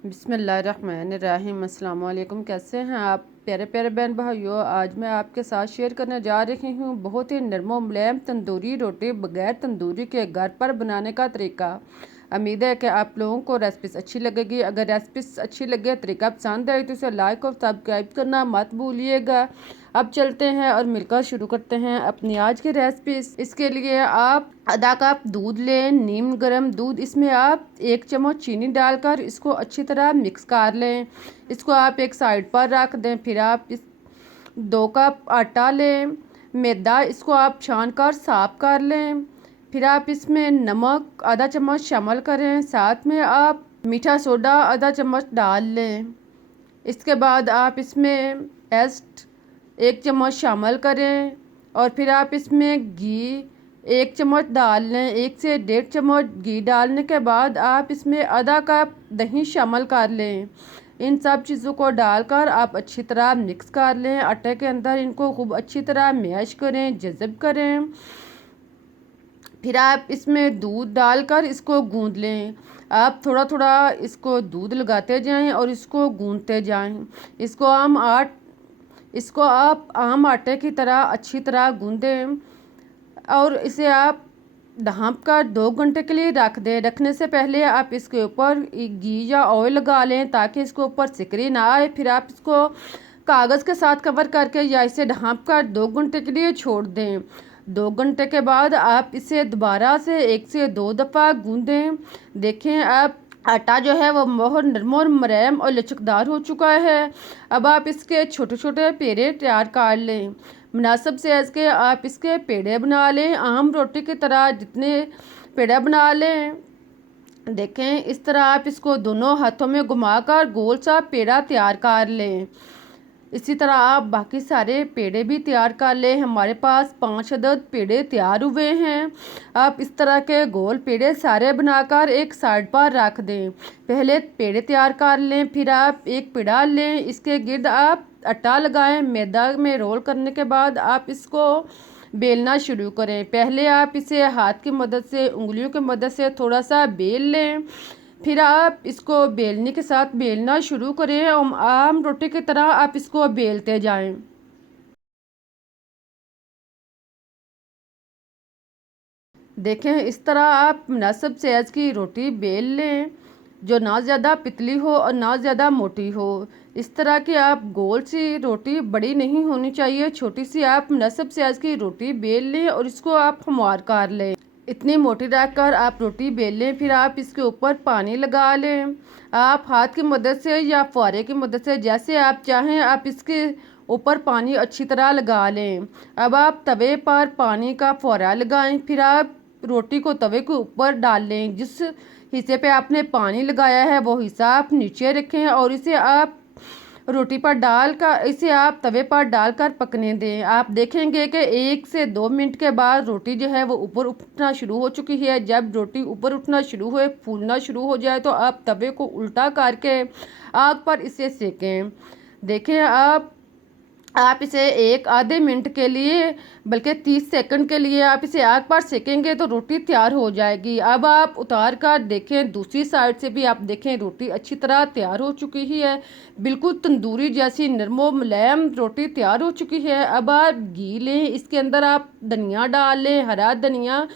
बिस्मिल्लाहिर्रहमानिर्रहीम। अस्सलाम वालेकुम। कैसे हैं आप प्यारे प्यारे बहन भाइयों। आज मैं आपके साथ शेयर करने जा रही हूँ बहुत ही नरम व मुलायम तंदूरी रोटी बगैर तंदूरी के घर पर बनाने का तरीका। उम्मीद है कि आप लोगों को रेसिपीज अच्छी लगेगी। अगर रेसिपीज अच्छी लगे, तरीका पसंद आए तो इसे लाइक और सब्सक्राइब करना मत भूलिएगा। अब चलते हैं और मिलकर शुरू करते हैं अपनी आज की रेसिपीज। इसके लिए आप आधा कप दूध लें, नीम गर्म दूध। इसमें आप 1 चम्मच चीनी डालकर इसको अच्छी तरह मिक्स कर लें। इसको आप एक साइड पर रख दें। फिर आप इस 2 कप आटा लें, मैदा, इसको आप छान कर साफ कर लें। फिर आप इसमें नमक आधा चम्मच शामिल करें, साथ में आप मीठा सोडा आधा चम्मच डाल लें। इसके बाद आप इसमें एस्ट 1 चम्मच शामिल करें और फिर आप इसमें घी 1 चम्मच डाल लें। 1 से 1.5 चम्मच घी डालने के बाद आप इसमें आधा कप दही शामिल कर लें। इन सब चीज़ों को डालकर आप अच्छी तरह मिक्स कर लें। आटे के अंदर इनको खूब अच्छी तरह मैश करें, जज़ब करें। फिर आप इसमें दूध डालकर इसको गूंद लें। आप थोड़ा थोड़ा इसको दूध लगाते जाएं और इसको गूंदते जाएं। इसको आप आम आटे की तरह अच्छी तरह गूंदें और इसे आप ढाँप कर 2 घंटे के लिए रख दें। रखने से पहले आप इसके ऊपर घी या ऑयल लगा लें ताकि इसके ऊपर सिकरी ना आए। फिर आप इसको कागज़ के साथ कवर करके या इसे ढाँप कर 2 घंटे के लिए छोड़ दें। 2 घंटे के बाद आप इसे दोबारा से 1 से 2 दफ़ा गूंदें। देखें आप आटा जो है वो बहुत नरम और मुलायम और लचकदार हो चुका है। अब आप इसके छोटे छोटे पेड़े तैयार कर लें। मुनासिब साइज़ के आप इसके पेड़े बना लें, आम रोटी की तरह जितने पेड़े बना लें। देखें इस तरह आप इसको दोनों हाथों में घुमाकर गोल सा पेड़ा तैयार कर लें। इसी तरह आप बाकी सारे पेड़े भी तैयार कर लें। हमारे पास 5 अदद पेड़े तैयार हुए हैं। आप इस तरह के गोल पेड़े सारे बनाकर एक साइड पर रख दें। पहले पेड़े तैयार कर लें, फिर आप एक पेड़ा लें, इसके गिर्द आप आटा लगाएं। मैदा में रोल करने के बाद आप इसको बेलना शुरू करें। पहले आप इसे हाथ की मदद से, उंगलियों की मदद से थोड़ा सा बेल लें। फिर आप इसको बेलने के साथ बेलना शुरू करें और आम रोटी की तरह आप इसको बेलते जाएं। देखें इस तरह आप मुनासिब साइज़ की रोटी बेल लें, जो ना ज़्यादा पतली हो और ना ज़्यादा मोटी हो। इस तरह की आप गोल सी रोटी, बड़ी नहीं होनी चाहिए, छोटी सी आप मुनासिब साइज़ की रोटी बेल लें और इसको आप हमार कर लें। इतनी मोटी रखकर आप रोटी बेल लें। फिर आप इसके ऊपर पानी लगा लें। आप हाथ की मदद से या फुहारे की मदद से, जैसे आप चाहें, आप इसके ऊपर पानी अच्छी तरह लगा लें। अब आप तवे पर पानी का फुहारा लगाएं। फिर आप रोटी को तवे के ऊपर डाल लें। जिस हिस्से पे आपने पानी लगाया है वो हिस्सा आप नीचे रखें और इसे आप तवे पर डालकर पकने दें। आप देखेंगे कि 1 से 2 मिनट के बाद रोटी जो है वो ऊपर उठना शुरू हो चुकी है। जब रोटी ऊपर उठना शुरू हो, फूलना शुरू हो जाए तो आप तवे को उल्टा करके आग पर इसे सेकें। देखें आप इसे एक आधे मिनट के लिए, बल्कि 30 सेकंड के लिए आप इसे आग पर सेकेंगे तो रोटी तैयार हो जाएगी। अब आप उतार कर देखें, दूसरी साइड से भी आप देखें रोटी अच्छी तरह तैयार हो चुकी ही है। बिल्कुल तंदूरी जैसी नरम व मुलायम रोटी तैयार हो चुकी है। अब आप घी लें, इसके अंदर आप धनिया डाल लें, हरा धनिया।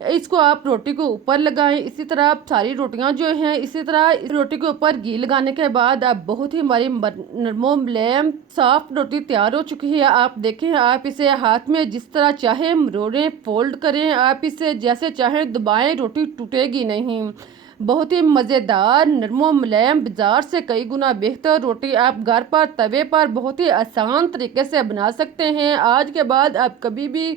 इसको आप रोटी को ऊपर लगाएं। इसी तरह आप सारी रोटियां जो हैं, इसी तरह इस रोटी के ऊपर घी लगाने के बाद आप बहुत ही हमारी नरमो मुलायम सॉफ्ट रोटी तैयार हो चुकी है। आप देखें, आप इसे हाथ में जिस तरह चाहे मरोड़ें, फोल्ड करें, आप इसे जैसे चाहें दबाएं, रोटी टूटेगी नहीं। बहुत ही मज़ेदार नरमो मुलायम, बाजार से कई गुना बेहतर रोटी आप घर पर तवे पर बहुत ही आसान तरीके से बना सकते हैं। आज के बाद आप कभी भी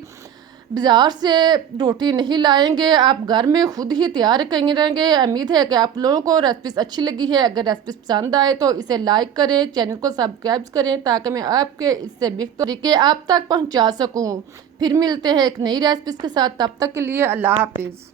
बाज़ार से रोटी नहीं लाएंगे, आप घर में खुद ही तैयार करेंगे। उम्मीद है कि आप लोगों को रेसिपी अच्छी लगी है। अगर रेसिपी पसंद आए तो इसे लाइक करें, चैनल को सब्सक्राइब करें ताकि मैं आपके इससे बेहतर तरीके आप तक पहुंचा सकूं। फिर मिलते हैं एक नई रेसिपी के साथ, तब तक के लिए अल्लाह हाफिज़।